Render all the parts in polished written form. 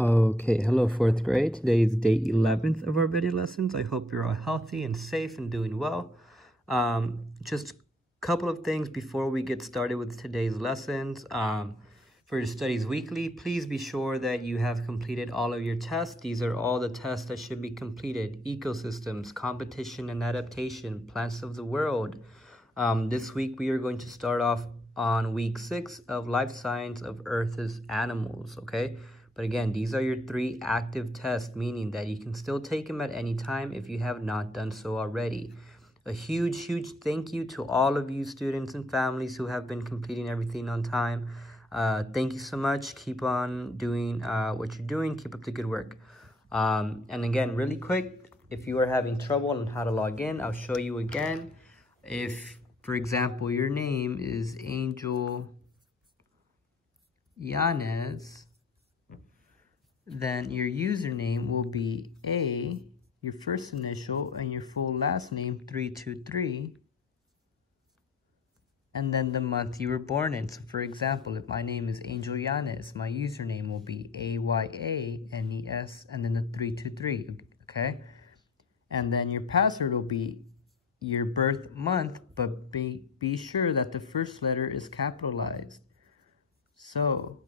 Okay, hello fourth grade. Today is day 11th of our video lessons. I hope you're all healthy and safe and doing well. Just a couple of things before we get started with today's lessons. For your studies weekly, please be sure that you have completed all of your tests. These are all the tests that should be completed: ecosystems, competition and adaptation, plants of the world. This week we are going to start off on week 6 of life science of Earth's animals, okay? But again, these are your 3 active tests, meaning that you can still take them at any time if you have not done so already. A huge thank you to all of you students and families who have been completing everything on time. Thank you so much. Keep on doing what you're doing. Keep up the good work. And again, really quick, if you are having trouble on how to log in, I'll show you again. If, for example, your name is Angel Yanez, then your username will be A, your first initial, and your full last name, 323, and then the month you were born in. So for example, if my name is Angel Yanez, my username will be AYANES, and then the 323, okay? And then your password will be your birth month, but be sure that the first letter is capitalized. So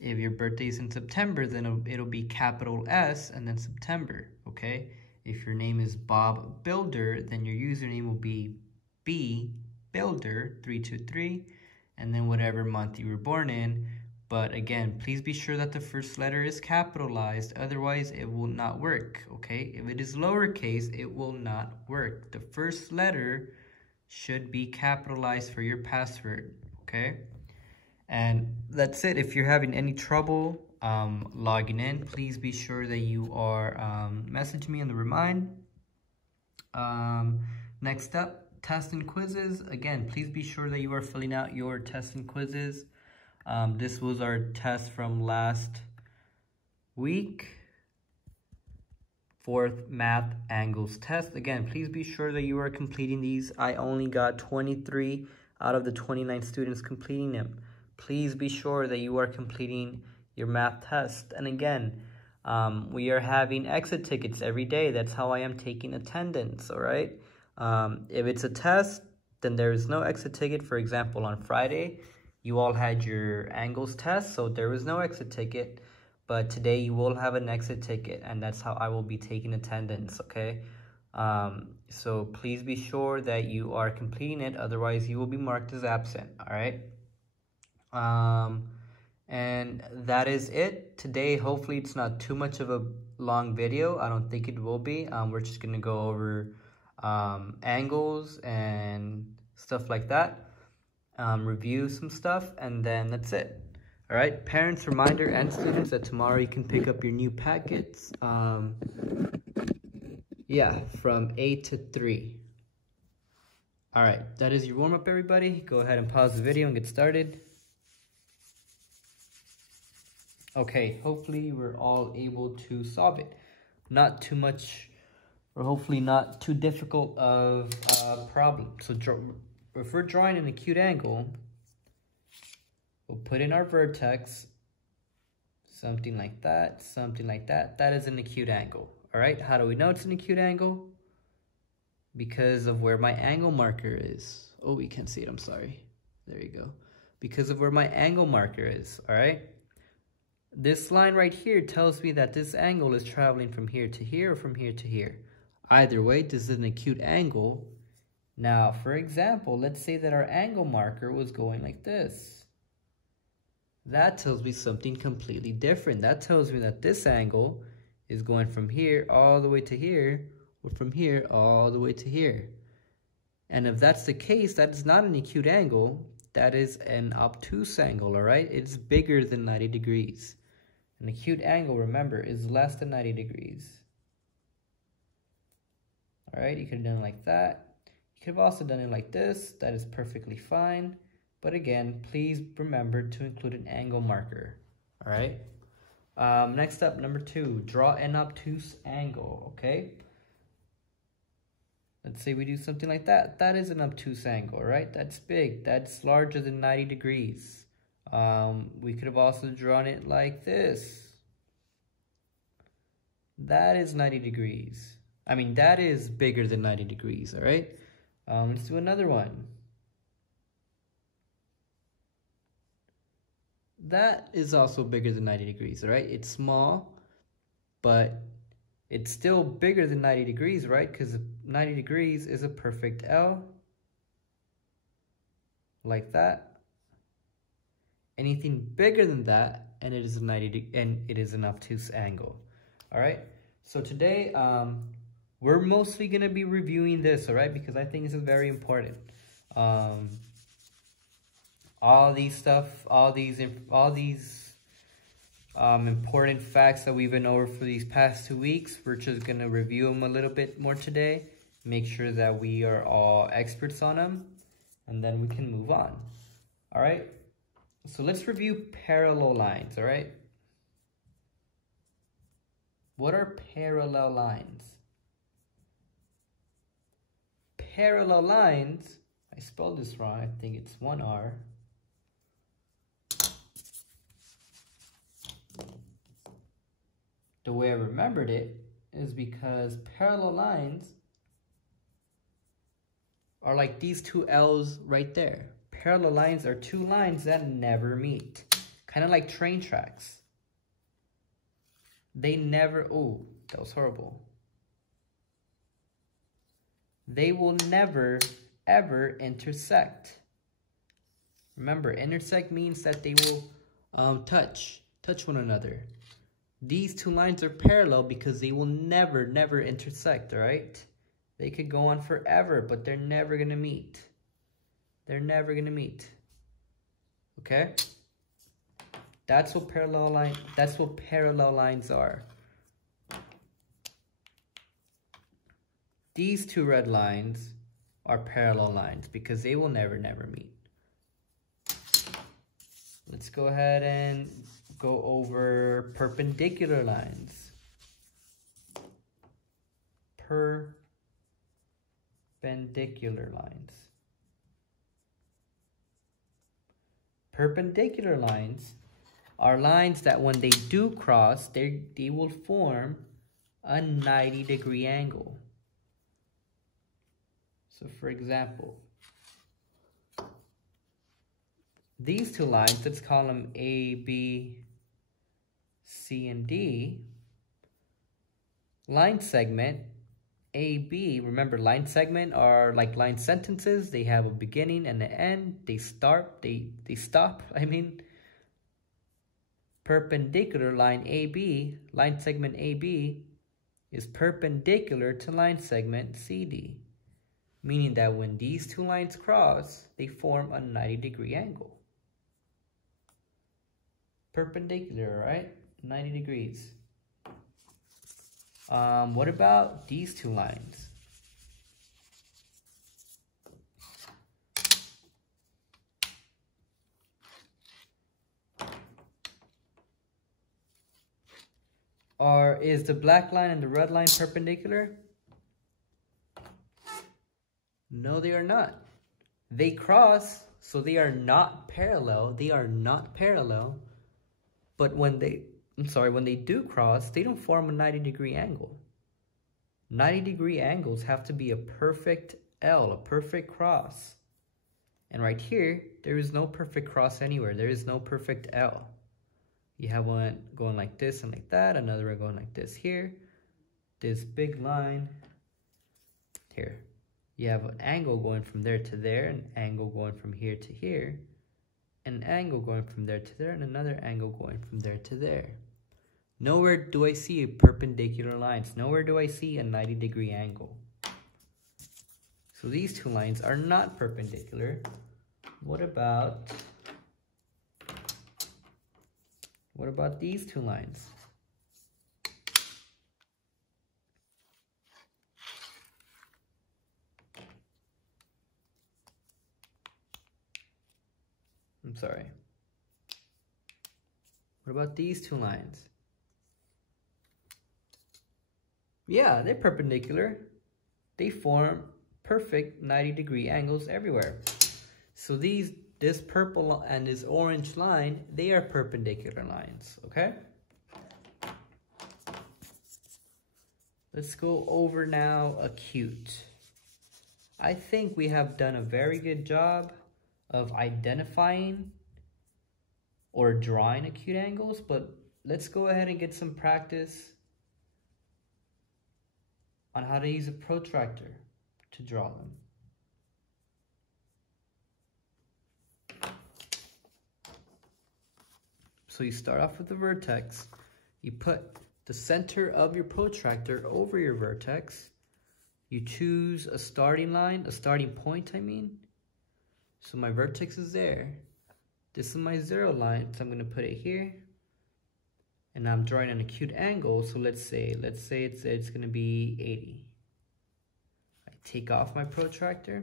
if your birthday is in September, then it'll be capital S and then September, okay? If your name is Bob Builder, then your username will be B Builder 323, and then whatever month you were born in. But again, please be sure that the first letter is capitalized, otherwise it will not work, okay? If it is lowercase, it will not work. The first letter should be capitalized for your password, okay? And that's it. If you're having any trouble logging in, please be sure that you are message me in the remind. Next up, tests and quizzes. Again, please be sure that you are filling out your tests and quizzes. This was our test from last week. 4th math angles test. Again, please be sure that you are completing these. I only got 23 out of the 29 students completing them. Please be sure that you are completing your math test. And again, we are having exit tickets every day. That's how I am taking attendance, all right? If it's a test, then there is no exit ticket. For example, on Friday, you all had your angles test, so there was no exit ticket. But today you will have an exit ticket, and that's how I will be taking attendance, okay? So please be sure that you are completing it. Otherwise, you will be marked as absent, all right? And that is it today. Hopefully it's not too much of a long video. I don't think it will be. We're just gonna go over angles and stuff like that, review some stuff, and then that's it. All right, parents, reminder, and students that tomorrow you can pick up your new packets, yeah, from 8 to 3. All right, that is your warm-up, everybody. Go ahead and pause the video and get started. Okay, hopefully we're all able to solve it. Not too much, or hopefully not too difficult of a problem. So if we're drawing an acute angle, we'll put in our vertex, something like that, something like that. That is an acute angle, all right? How do we know it's an acute angle? Because of where my angle marker is. Oh, we can't see it, I'm sorry. There you go. Because of where my angle marker is, all right? This line right here tells me that this angle is traveling from here to here or from here to here. Either way, this is an acute angle. Now, for example, let's say that our angle marker was going like this. That tells me something completely different. That tells me that this angle is going from here all the way to here, or from here all the way to here. And if that's the case, that is not an acute angle. That is an obtuse angle, all right? It's bigger than 90 degrees. An acute angle, remember, is less than 90 degrees. All right, you could have done it like that. You could have also done it like this. That is perfectly fine. But again, please remember to include an angle marker. All right. Next up, number 2, draw an obtuse angle, okay? Let's say we do something like that. That is an obtuse angle, right? That's big. That's larger than 90 degrees. We could have also drawn it like this. That is 90 degrees. I mean, that is bigger than 90 degrees, all right? Let's do another one. That is also bigger than 90 degrees, all right? It's small, but it's still bigger than 90 degrees, right? Because 90 degrees is a perfect L, like that. Anything bigger than that, and it is an obtuse angle. All right. So today, we're mostly gonna be reviewing this, all right? Because I think this is very important. All these important facts that we've been over for these past 2 weeks, we're just gonna review them a little bit more today. Make sure that we are all experts on them, and then we can move on. All right. So let's review parallel lines, all right? What are parallel lines? Parallel lines, I spelled this wrong, I think it's 1 R. The way I remembered it is because parallel lines are like these 2 L's right there. Parallel lines are 2 lines that never meet. Kind of like train tracks. They never, oh, that was horrible. They will never, ever intersect. Remember, intersect means that they will touch one another. These 2 lines are parallel because they will never, never intersect, all right? They could go on forever, but they're never gonna meet. They're never gonna meet. Okay? That's what parallel lines are. These 2 red lines are parallel lines because they will never, never meet. Let's go ahead and go over perpendicular lines. Perpendicular lines. Perpendicular lines are lines that when they do cross, they will form a 90-degree angle. So for example, these 2 lines, let's call them A, B, C, and D. Line segment AB, remember line segment are like line sentences. They have a beginning and an end. They stop, I mean. Perpendicular line AB, line segment AB, is perpendicular to line segment CD. Meaning that when these 2 lines cross, they form a 90-degree angle. Perpendicular, right? 90 degrees. What about these 2 lines? Is the black line and the red line perpendicular? No, they are not. They cross, so they are not parallel. They are not parallel. But when they do cross, they don't form a 90-degree angle. 90-degree angles have to be a perfect L, a perfect cross. And right here, there is no perfect cross anywhere. There is no perfect L. You have one going like this and like that, another one going like this here. This big line here. You have an angle going from there to there, an angle going from here to here, an angle going from there to there, and another angle going from there to there. Nowhere do I see perpendicular lines. Nowhere do I see a 90-degree angle. So these 2 lines are not perpendicular. What about these 2 lines? I'm sorry. What about these 2 lines? Yeah, they're perpendicular. They form perfect 90-degree angles everywhere. So this purple and this orange line, they are perpendicular lines, okay? Let's go over now acute. I think we have done a very good job of identifying or drawing acute angles, but let's go ahead and get some practice on how to use a protractor to draw them. So you start off with the vertex, you put the center of your protractor over your vertex, you choose a starting line, a starting point I mean. So my vertex is there. This is my 0 line, so I'm going to put it here. And I'm drawing an acute angle, so let's say it's going to be 80. I take off my protractor,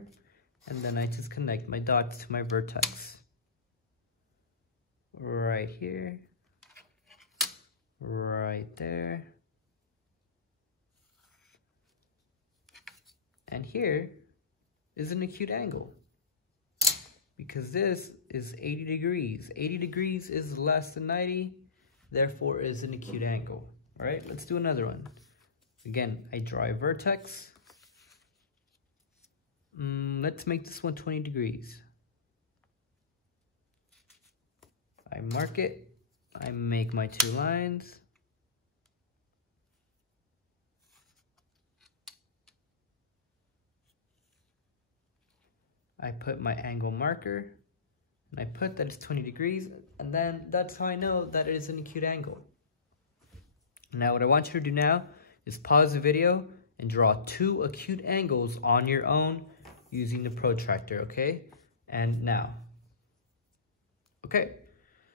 and then I just connect my dots to my vertex. Right here, right there, and here is an acute angle. Because this is 80 degrees. 80 degrees is less than 90, therefore is an acute angle. All right, let's do another one. Again, I draw a vertex. Let's make this one 20 degrees. I mark it. I make my 2 lines. I put my angle marker, and I put that it's 20 degrees, and then that's how I know that it is an acute angle. Now what I want you to do now is pause the video and draw 2 acute angles on your own using the protractor, okay? And now. Okay,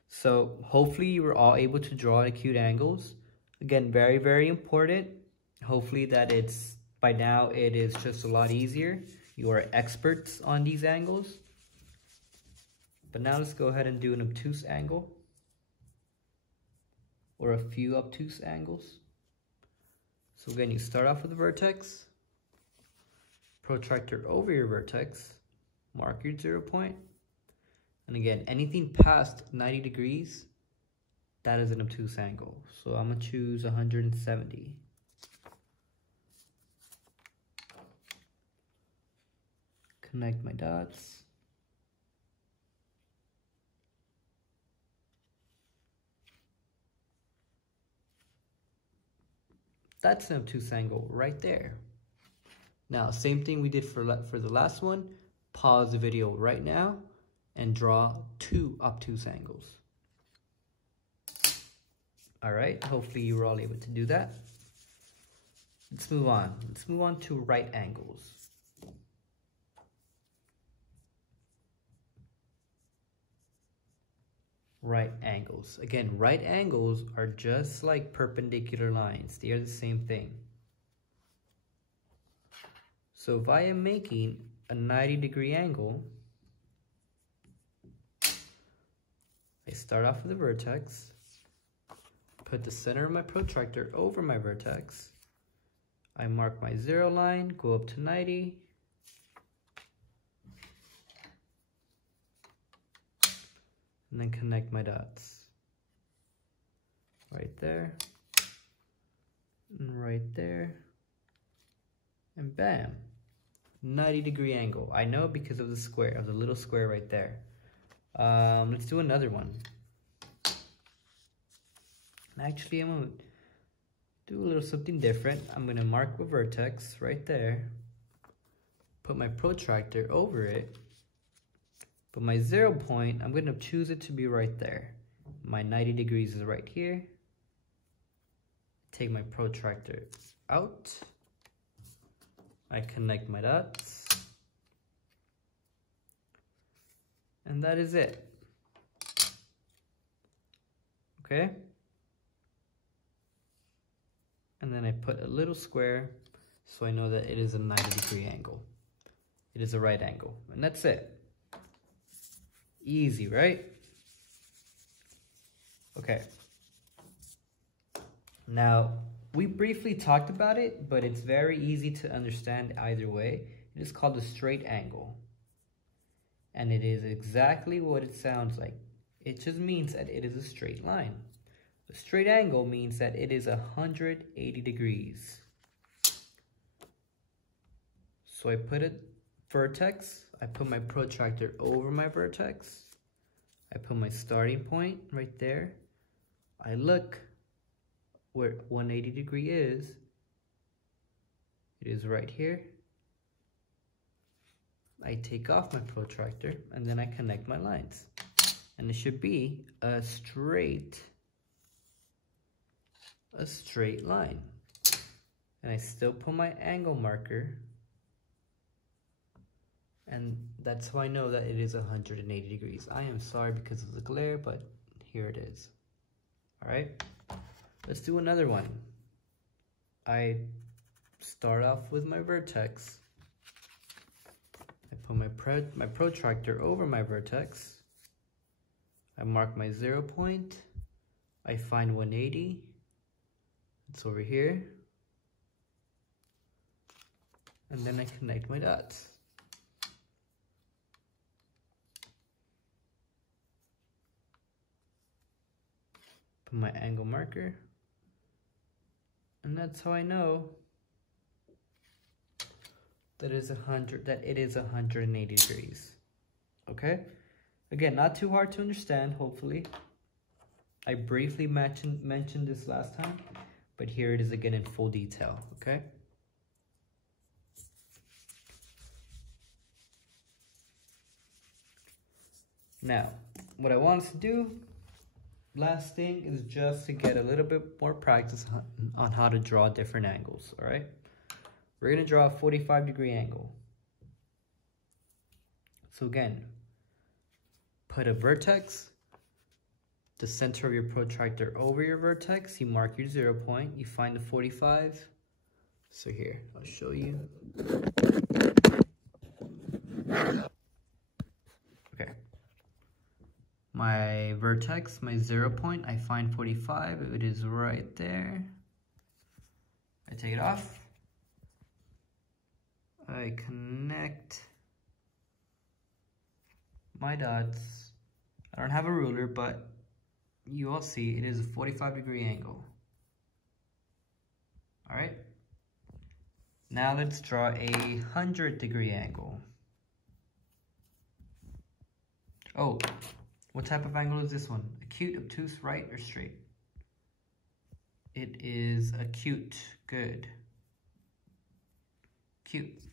so hopefully you were all able to draw acute angles. Again, very, very important. Hopefully that by now it is just a lot easier. You are experts on these angles. But now let's go ahead and do an obtuse angle, or a few obtuse angles. So again, you start off with the vertex, protractor over your vertex, mark your 0 point, and again, anything past 90 degrees, that is an obtuse angle. So I'm gonna choose 170. Connect my dots. That's an obtuse angle right there. Now, same thing we did for the last one. Pause the video right now and draw 2 obtuse angles. All right, hopefully you were all able to do that. Let's move on. Let's move on to right angles. Right angles. Again, right angles are just like perpendicular lines. They are the same thing. So if I am making a 90-degree angle, I start off with the vertex, put the center of my protractor over my vertex, I mark my 0 line, go up to 90, and then connect my dots. Right there, and right there, and bam, 90-degree angle. I know because of the square, of the little square right there. Let's do another one. Actually, I'm gonna do a little something different. I'm gonna mark a vertex right there, put my protractor over it, but my 0 point, I'm gonna choose it to be right there. My 90 degrees is right here. Take my protractor out. I connect my dots. And that is it. Okay? And then I put a little square so I know that it is a 90-degree angle. It is a right angle. And that's it. Easy, right? Okay. Now, we briefly talked about it, but it's very easy to understand either way. It is called a straight angle. And it is exactly what it sounds like. It just means that it is a straight line. A straight angle means that it is 180 degrees. So I put a vertex, I put my protractor over my vertex, I put my starting point right there, I look where 180 degree is, it is right here. I take off my protractor and then I connect my lines. And it should be a straight line. And I still put my angle marker, and that's how I know that it is 180 degrees. I am sorry because of the glare, but here it is. All right, let's do another one. I start off with my vertex. I put my protractor over my vertex. I mark my 0 point. I find 180. It's over here. And then I connect my dots. Put my angle marker. And that's how I know that it is 180 degrees. Okay? Again, not too hard to understand, hopefully. I briefly mentioned this last time, but here it is again in full detail, okay? Now, what I want us to do, last thing, is just to get a little bit more practice on how to draw different angles, all right? We're gonna draw a 45-degree angle. So again, put a vertex, the center of your protractor over your vertex, you mark your 0 point, you find the 45. So here, I'll show you. Okay. My vertex, my 0 point, I find 45, it is right there. I take it off. I connect my dots. I don't have a ruler, but you all see it is a 45-degree angle. All right. Now let's draw a 100-degree angle. Oh, what type of angle is this one? Acute, obtuse, right, or straight? It is acute. Good. Acute.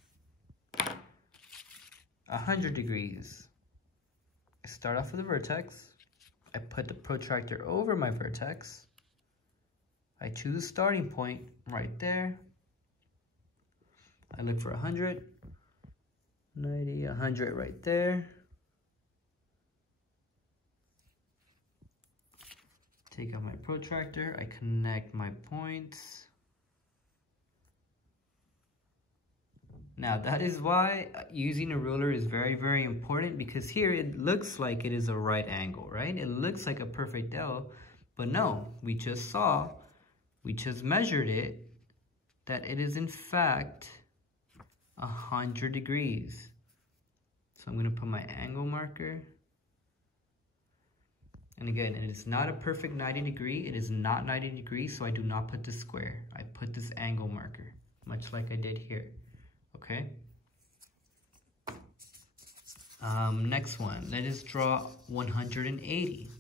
100 degrees. I start off with a vertex. I put the protractor over my vertex. I choose a starting point right there. I look for 100, 90, 100 right there. Take out my protractor. I connect my points. Now that is why using a ruler is very, very important, because here it looks like it is a right angle, right? It looks like a perfect L, but no, we just measured it, that it is in fact 100 degrees. So I'm gonna put my angle marker. And again, it is not a perfect 90 degree. It is not 90 degrees, so I do not put the square. I put this angle marker, much like I did here. Okay. Next one, let us draw 180.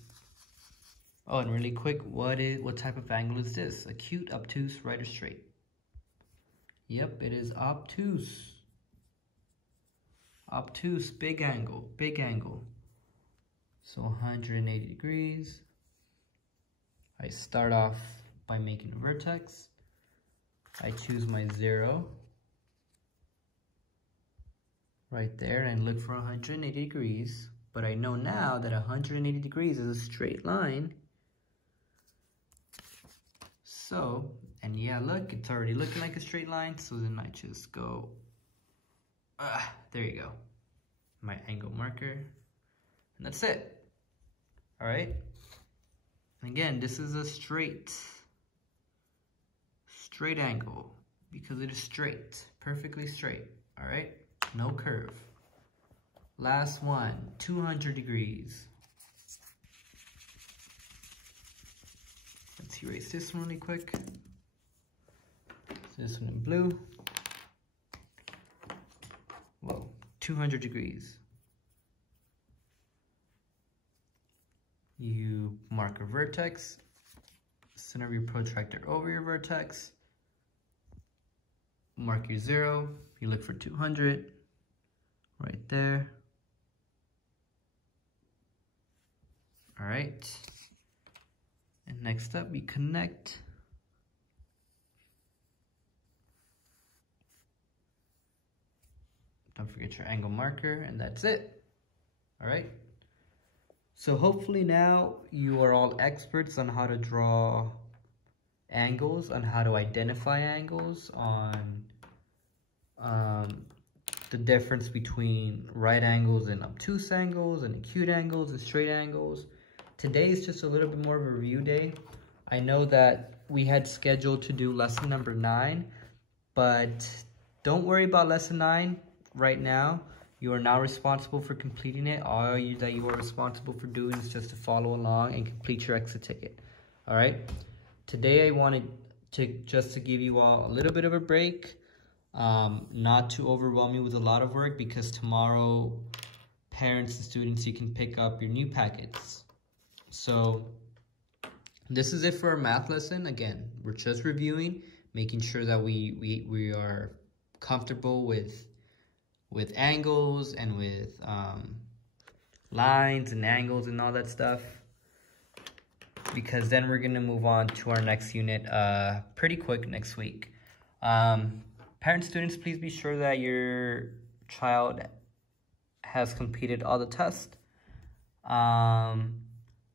Oh, and really quick, what type of angle is this? Acute, obtuse, right, or straight? Yep, it is obtuse. Obtuse, big angle, big angle. So 180 degrees. I start off by making a vertex. I choose my 0 right there and look for 180 degrees. But I know now that 180 degrees is a straight line. So, and yeah, look, it's already looking like a straight line. So then I just go, there you go. My angle marker. And that's it. All right. And again, this is a straight angle because it is straight, perfectly straight. All right. No curve. Last one, 200 degrees. Let's erase this one really quick. This one in blue. 200 degrees. You mark a vertex, center your protractor over your vertex, mark your 0, you look for 200, right there. All right, and next up, you connect. Don't forget your angle marker, and that's it. All right. So hopefully now you are all experts on how to draw angles, on how to identify angles, on the difference between right angles and obtuse angles, and acute angles and straight angles. Today is just a little bit more of a review day. I know that we had scheduled to do lesson number 9, but don't worry about lesson 9 right now. You are now responsible for completing it. All that you are responsible for doing is just to follow along and complete your exit ticket. All right. Today I wanted to just to give you all a little bit of a break, not to overwhelm you with a lot of work, because tomorrow, parents and students, you can pick up your new packets. So this is it for our math lesson. Again, we're just reviewing, making sure that we are comfortable with angles and with lines and angles and all that stuff, because then we're going to move on to our next unit pretty quick next week. Parents, students, please be sure that your child has completed all the tests.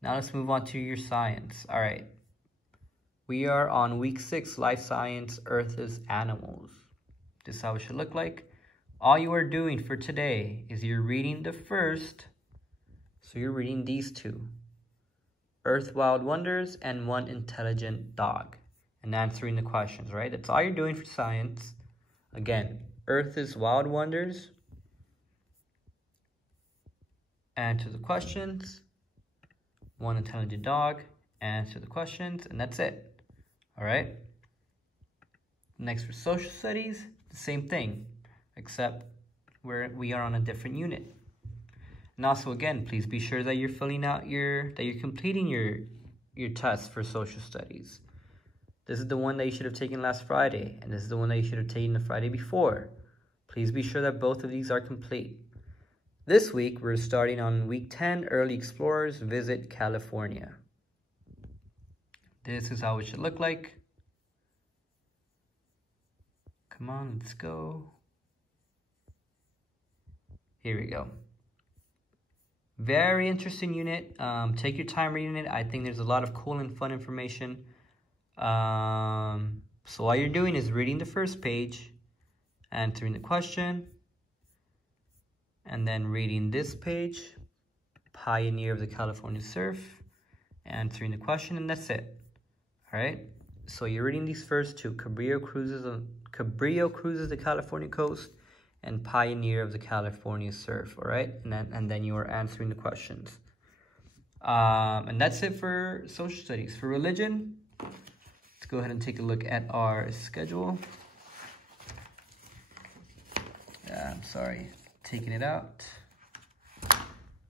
Now let's move on to your science. All right. We are on week 6, life science, Earth is animals. This is how it should look like. All you are doing for today is you're reading the first, so you're reading these 2, Earth Wild Wonders and One Intelligent Dog, and answering the questions, right? That's all you're doing for science. Again, Earth is Wild Wonders, answer the questions, One Intelligent Dog, answer the questions, and that's it. All right? Next, for social studies, the same thing, except we are on a different unit. And also, again, please be sure that you're filling out you're completing your test for social studies. This is the one that you should have taken last Friday, and this is the one that you should have taken the Friday before. Please be sure that both of these are complete. This week, we're starting on week 10, Early Explorers Visit California. This is how it should look like. Come on, let's go. Here we go. Very interesting unit. Take your time reading it. I think there's a lot of cool and fun information. So all you're doing is reading the first page, answering the question, and then reading this page, Pioneer of the California Surf, answering the question, and that's it. All right. So you're reading these first 2, Cabrillo cruises the California coast, and Pioneer of the California Surf. All right, and then you are answering the questions. And that's it for social studies. For religion, let's go ahead and take a look at our schedule. I'm sorry, taking it out.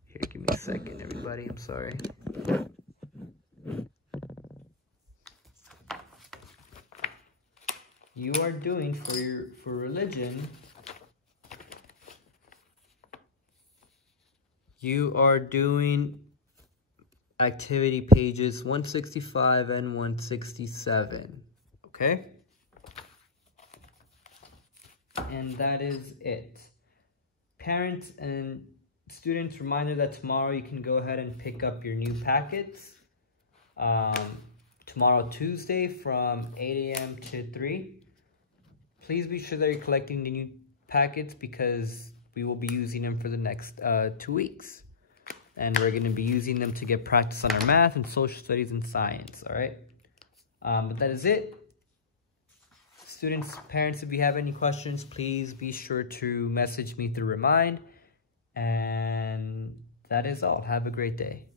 Here, give me a second, everybody. I'm sorry. You are doing for religion. You are doing activity pages 165 and 167, okay? And that is it. Parents and students, reminder that tomorrow you can go ahead and pick up your new packets. Tomorrow, Tuesday, from 8 a.m. to 3. Please be sure that you're collecting the new packets, because we will be using them for the next 2 weeks. And we're going to be using them to get practice on our math and social studies and science, all right? But that is it. Students, parents, if you have any questions, please be sure to message me through Remind. And that is all. Have a great day.